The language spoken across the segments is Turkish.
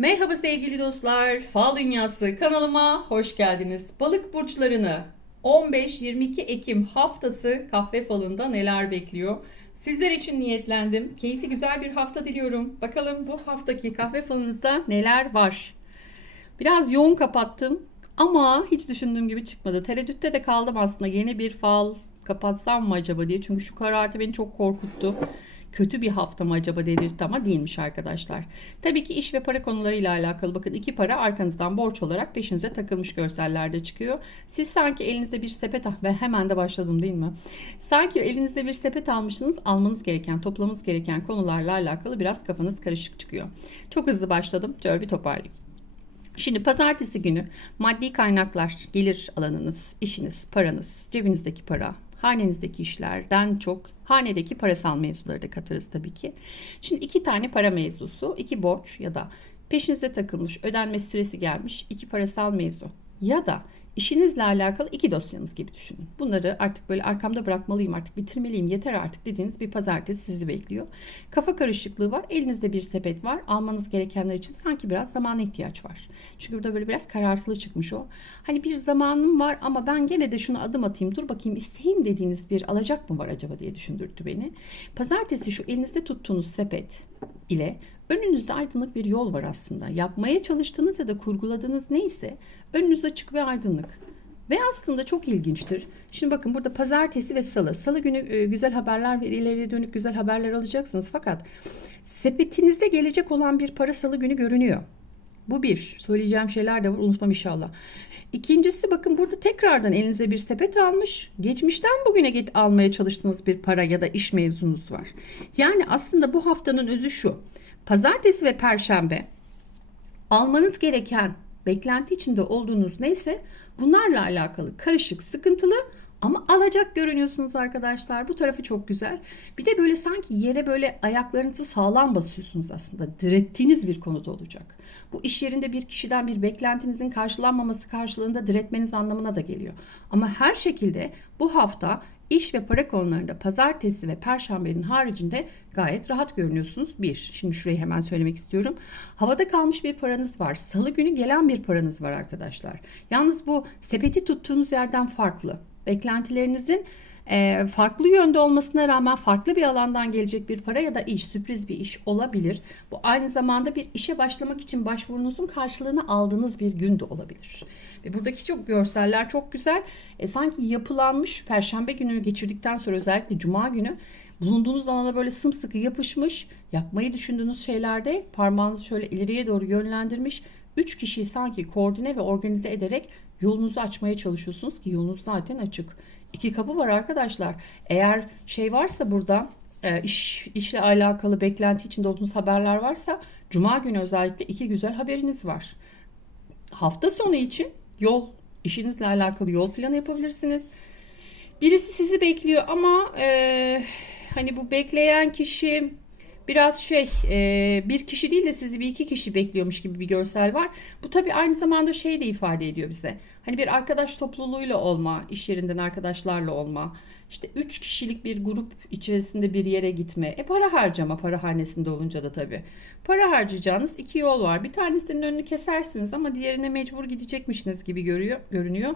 Merhaba sevgili dostlar. Fal Dünyası kanalıma hoş geldiniz. Balık burçlarını 15-22 Ekim haftası kahve falında neler bekliyor? Sizler için niyetlendim. Keyifli güzel bir hafta diliyorum. Bakalım bu haftaki kahve falınızda neler var? Biraz yoğun kapattım ama hiç düşündüğüm gibi çıkmadı. Tereddütte de kaldım aslında yeni bir fal kapatsam mı acaba diye. Çünkü şu karartı beni çok korkuttu. Kötü bir hafta mı acaba dedirtti ama değilmiş arkadaşlar. Tabii ki iş ve para konularıyla alakalı bakın iki para arkanızdan borç olarak peşinize takılmış görsellerde çıkıyor. Siz sanki elinizde bir sepet ah ve hemen de başladım değil mi? Sanki elinizde bir sepet almışsınız almanız gereken toplamanız gereken konularla alakalı biraz kafanız karışık çıkıyor. Çok hızlı başladım. Şöyle bir toparlayayım. Şimdi pazartesi günü maddi kaynaklar, gelir alanınız, işiniz, paranız, cebinizdeki para, hanenizdeki işlerden çok hanedeki parasal mevzuları da katarız tabii ki. Şimdi iki tane para mevzusu, iki borç ya da peşinizde takılmış, ödenme süresi gelmiş iki parasal mevzu ya da işinizle alakalı iki dosyanız gibi düşünün. Bunları artık böyle arkamda bırakmalıyım artık bitirmeliyim yeter artık dediğiniz bir pazartesi sizi bekliyor. Kafa karışıklığı var. Elinizde bir sepet var. Almanız gerekenler için sanki biraz zamana ihtiyaç var. Çünkü burada böyle biraz kararsızlığı çıkmış o. Hani bir zamanım var ama ben gene de şunu adım atayım dur bakayım isteyeyim dediğiniz bir alacak mı var acaba diye düşündürttü beni. Pazartesi şu elinizde tuttuğunuz sepet ile önünüzde aydınlık bir yol var aslında. Yapmaya çalıştığınız ya da kurguladığınız neyse önünüz açık ve aydınlık. Ve aslında çok ilginçtir. Şimdi bakın burada pazartesi ve salı. Salı günü e, güzel haberler ve ileriye dönük güzel haberler alacaksınız. Fakat sepetinizde gelecek olan bir para salı günü görünüyor. Bu bir. Söyleyeceğim şeyler de var unutmam inşallah. İkincisi bakın burada tekrardan elinize bir sepet almış. Geçmişten bugüne git almaya çalıştığınız bir para ya da iş mevzunuz var. Yani aslında bu haftanın özü şu. Pazartesi ve perşembe almanız gereken beklenti içinde olduğunuz neyse bunlarla alakalı karışık, sıkıntılı ama alacak görünüyorsunuz arkadaşlar. Bu tarafı çok güzel. Bir de böyle sanki yere böyle ayaklarınızı sağlam basıyorsunuz aslında. Direttiğiniz bir konuda olacak. Bu iş yerinde bir kişiden bir beklentinizin karşılanmaması karşılığında diretmeniz anlamına da geliyor. Ama her şekilde bu hafta iş ve para konularında pazartesi ve perşembenin haricinde gayet rahat görünüyorsunuz. Bir, şimdi şurayı hemen söylemek istiyorum. Havada kalmış bir paranız var. Salı günü gelen bir paranız var arkadaşlar. Yalnız bu sepeti tuttuğunuz yerden farklı. Beklentilerinizin e, farklı yönde olmasına rağmen farklı bir alandan gelecek bir para ya da iş, sürpriz bir iş olabilir. Bu aynı zamanda bir işe başlamak için başvurunuzun karşılığını aldığınız bir gün de olabilir. Ve buradaki çok görseller çok güzel. E, sanki yapılanmış perşembe günü geçirdikten sonra özellikle cuma günü bulunduğunuz alana böyle sımsıkı yapışmış, yapmayı düşündüğünüz şeylerde parmağınızı şöyle ileriye doğru yönlendirmiş, üç kişiyi sanki koordine ve organize ederek yolunuzu açmaya çalışıyorsunuz ki yolunuz zaten açık. İki kapı var arkadaşlar. Eğer şey varsa burada e, iş işle alakalı beklenti içinde olduğunuz haberler varsa cuma günü özellikle iki güzel haberiniz var. Hafta sonu için yol işinizle alakalı yol planı yapabilirsiniz. Birisi sizi bekliyor ama e, hani bu bekleyen kişi biraz şey e, bir kişi değil de sizi bir iki kişi bekliyormuş gibi bir görsel var. Bu tabii aynı zamanda şey de ifade ediyor bize. Hani bir arkadaş topluluğuyla olma, iş yerinden arkadaşlarla olma. İşte üç kişilik bir grup içerisinde bir yere gitme. E para harcama para hanesinde olunca da tabii. Para harcayacağınız iki yol var. Bir tanesinin önünü kesersiniz ama diğerine mecbur gidecekmişsiniz gibi görüyor, görünüyor.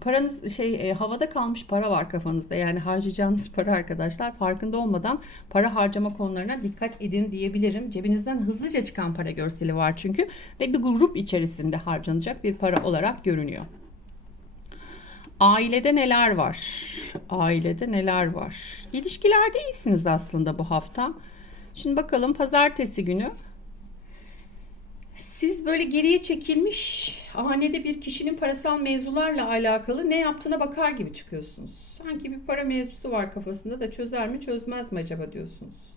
Paranız şey e, havada kalmış para var kafanızda. Yani harcayacağınız para arkadaşlar farkında olmadan para harcama konularına dikkat edin diyebilirim. Cebinizden hızlıca çıkan para görseli var çünkü ve bir grup içerisinde harcanacak bir para olarak görünüyor. Ailede neler var? Ailede neler var? İlişkilerde iyisiniz aslında bu hafta. Şimdi bakalım pazartesi günü siz böyle geriye çekilmiş hanede bir kişinin parasal mevzularla alakalı ne yaptığına bakar gibi çıkıyorsunuz. Sanki bir para mevzusu var kafasında da çözer mi çözmez mi acaba diyorsunuz.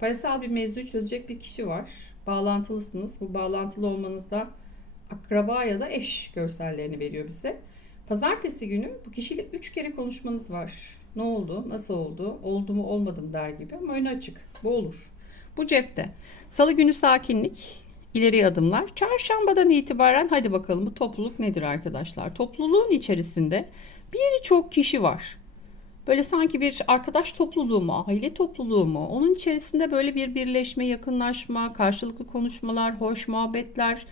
Parasal bir mevzuyu çözecek bir kişi var. Bağlantılısınız. Bu bağlantılı olmanızda akraba ya da eş görsellerini veriyor bize. Pazartesi günü bu kişiyle üç kere konuşmanız var. Ne oldu? Nasıl oldu? Oldu mu olmadım der gibi ama önü açık. Bu olur. Bu cepte. Salı günü sakinlik, ileri adımlar. Çarşambadan itibaren hadi bakalım bu topluluk nedir arkadaşlar? Topluluğun içerisinde birçok kişi var. Böyle sanki bir arkadaş topluluğu mu, aile topluluğu mu? Onun içerisinde böyle bir birleşme, yakınlaşma, karşılıklı konuşmalar, hoş muhabbetler.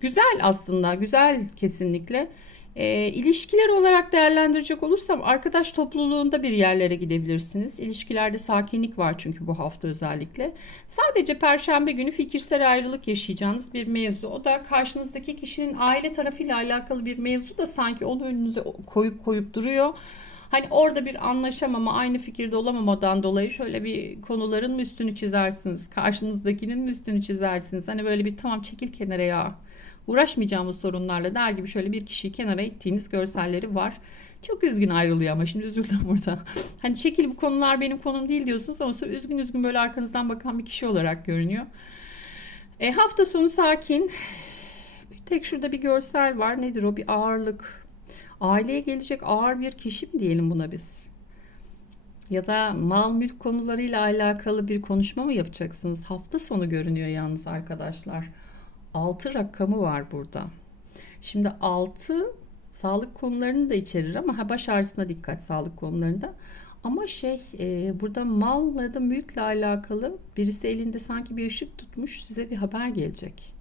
Güzel aslında, güzel kesinlikle. E, ilişkiler olarak değerlendirecek olursam arkadaş topluluğunda bir yerlere gidebilirsiniz. İlişkilerde sakinlik var çünkü bu hafta özellikle. Sadece perşembe günü fikirsel ayrılık yaşayacağınız bir mevzu. O da karşınızdaki kişinin aile tarafıyla alakalı bir mevzu da sanki onu önünüze koyup koyup duruyor. Hani orada bir anlaşamama, aynı fikirde olamamadan dolayı şöyle bir konuların üstünü çizersiniz? Karşınızdakinin üstünü çizersiniz? Hani böyle bir tamam çekil kenara ya uğraşmayacağımız sorunlarla der gibi şöyle bir kişiyi kenara ittiğiniz görselleri var. Çok üzgün ayrılıyor ama şimdi üzüldüm burada. Hani çekil bu konular benim konum değil diyorsunuz ama sonra üzgün üzgün böyle arkanızdan bakan bir kişi olarak görünüyor. E, hafta sonu sakin. Bir tek şurada bir görsel var. Nedir o? Bir ağırlık. Aileye gelecek ağır bir kişi mi diyelim buna biz? Ya da mal mülk konularıyla alakalı bir konuşma mı yapacaksınız? Hafta sonu görünüyor yalnız arkadaşlar. 6 rakamı var burada. Şimdi 6 sağlık konularını da içerir ama ha, baş ağrısına dikkat sağlık konularında. Ama şey e, burada mal ya da mülkle alakalı birisi elinde sanki bir ışık tutmuş size bir haber gelecek.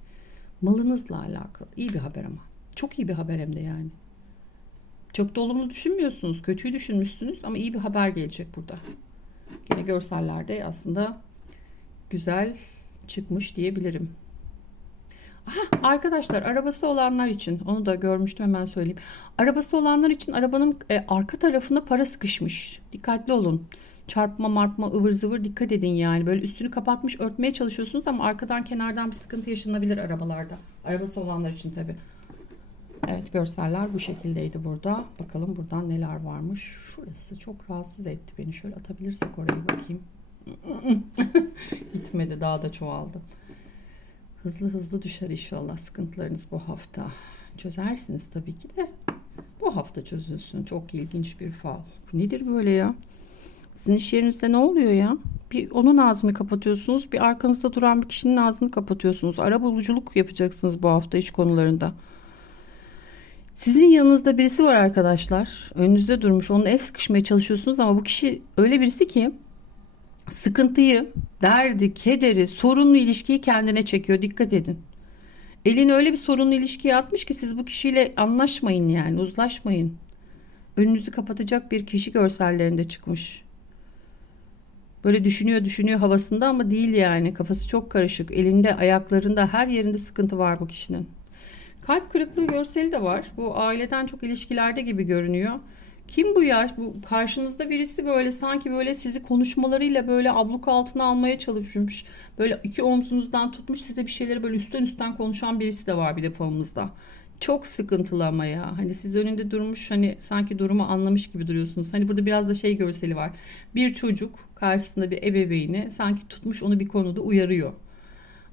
Malınızla alakalı. İyi bir haber ama. Çok iyi bir haber hem de yani. Çok da olumlu düşünmüyorsunuz. Kötüyü düşünmüşsünüz ama iyi bir haber gelecek burada. Yine görsellerde aslında güzel çıkmış diyebilirim. Aha, arkadaşlar arabası olanlar için onu da görmüştüm hemen söyleyeyim. Arabası olanlar için arabanın e, arka tarafına para sıkışmış. Dikkatli olun. Çarpma marpma ıvır zıvır dikkat edin yani. Böyle üstünü kapatmış örtmeye çalışıyorsunuz ama arkadan kenardan bir sıkıntı yaşanabilir arabalarda. Arabası olanlar için tabi. Evet görseller bu şekildeydi burada. Bakalım buradan neler varmış. Şurası çok rahatsız etti beni. Şöyle atabilirsek orayı bakayım. Gitmedi daha da çoğaldı. Hızlı hızlı düşer inşallah sıkıntılarınız bu hafta. Çözersiniz tabii ki de. Bu hafta çözülsün. Çok ilginç bir fal. Nedir böyle ya? Sizin iş yerinizde ne oluyor ya? Bir onun ağzını kapatıyorsunuz. Bir arkanızda duran bir kişinin ağzını kapatıyorsunuz. Ara buluculuk yapacaksınız bu hafta iş konularında. Sizin yanınızda birisi var arkadaşlar. Önünüzde durmuş. Onunla el sıkışmaya çalışıyorsunuz ama bu kişi öyle birisi ki sıkıntıyı, derdi, kederi, sorunlu ilişkiyi kendine çekiyor. Dikkat edin. Elini öyle bir sorunlu ilişkiye atmış ki siz bu kişiyle anlaşmayın yani, uzlaşmayın. Önünüzü kapatacak bir kişi görsellerinde çıkmış. Böyle düşünüyor düşünüyor havasında ama değil yani. Kafası çok karışık. Elinde, ayaklarında, her yerinde sıkıntı var bu kişinin. Kalp kırıklığı görseli de var. Bu aileden çok ilişkilerde gibi görünüyor. Kim bu ya? Bu karşınızda birisi böyle sanki böyle sizi konuşmalarıyla böyle abluk altına almaya çalışmış. Böyle iki omzunuzdan tutmuş size bir şeyleri böyle üstten üstten konuşan birisi de var bir de falımızda. Çok sıkıntılı ama ya. Hani siz önünde durmuş hani sanki durumu anlamış gibi duruyorsunuz. Hani burada biraz da şey görseli var. Bir çocuk karşısında bir ebeveyni sanki tutmuş onu bir konuda uyarıyor.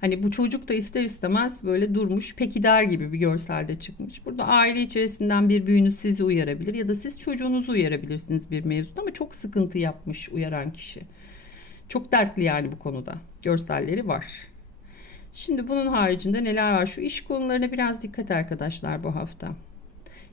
Hani bu çocuk da ister istemez böyle durmuş pekidar gibi bir görselde çıkmış. Burada aile içerisinden bir büyüğünüz sizi uyarabilir ya da siz çocuğunuzu uyarabilirsiniz bir mevzuda ama çok sıkıntı yapmış uyaran kişi. Çok dertli yani bu konuda. Görselleri var. Şimdi bunun haricinde neler var? Şu iş konularına biraz dikkat arkadaşlar bu hafta.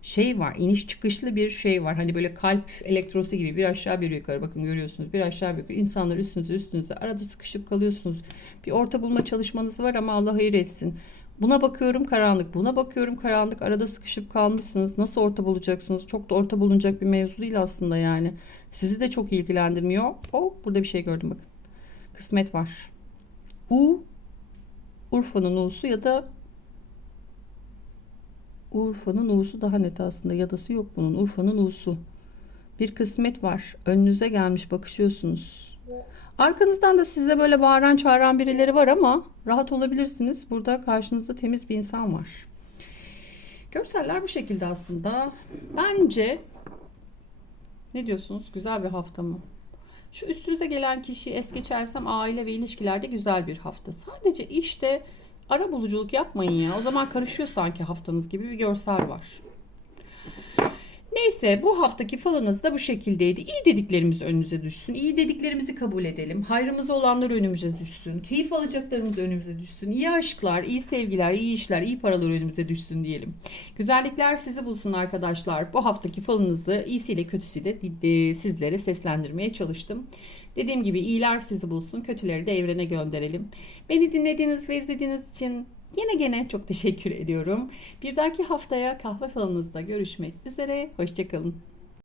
Şey var, iniş çıkışlı bir şey var. Hani böyle kalp elektrosu gibi bir aşağı bir yukarı. Bakın görüyorsunuz bir aşağı bir yukarı. İnsanlar üstünüze üstünüze arada sıkışıp kalıyorsunuz. Bir orta bulma çalışmanız var ama Allah hayır etsin. Buna bakıyorum karanlık, buna bakıyorum karanlık. Arada sıkışıp kalmışsınız. Nasıl orta bulacaksınız? Çok da orta bulunacak bir mevzu değil aslında yani. Sizi de çok ilgilendirmiyor. Oh, burada bir şey gördüm bakın. Kısmet var. U Urfa'nın U'su ya da Urfa'nın U'su daha net aslında. Yadası yok bunun. Urfa'nın U'su. Bir kısmet var. Önünüze gelmiş bakışıyorsunuz. Arkanızdan da size böyle bağıran çağıran birileri var ama rahat olabilirsiniz. Burada karşınızda temiz bir insan var. Görseller bu şekilde aslında. Bence ne diyorsunuz? Güzel bir hafta mı? Şu üstünüze gelen kişiyi es geçersem aile ve ilişkilerde güzel bir hafta. Sadece işte ara buluculuk yapmayın ya. O zaman karışıyor sanki haftanız gibi bir görsel var. Neyse bu haftaki falınız da bu şekildeydi. İyi dediklerimiz önümüze düşsün. İyi dediklerimizi kabul edelim. Hayrımıza olanlar önümüze düşsün. Keyif alacaklarımız önümüze düşsün. İyi aşklar, iyi sevgiler, iyi işler, iyi paralar önümüze düşsün diyelim. Güzellikler sizi bulsun arkadaşlar. Bu haftaki falınızı iyisiyle kötüsüyle sizlere seslendirmeye çalıştım. Dediğim gibi iyiler sizi bulsun, kötüleri de evrene gönderelim. Beni dinlediğiniz ve izlediğiniz için Yine gene çok teşekkür ediyorum. Bir dahaki haftaya kahve falınızda görüşmek üzere. Hoşçakalın.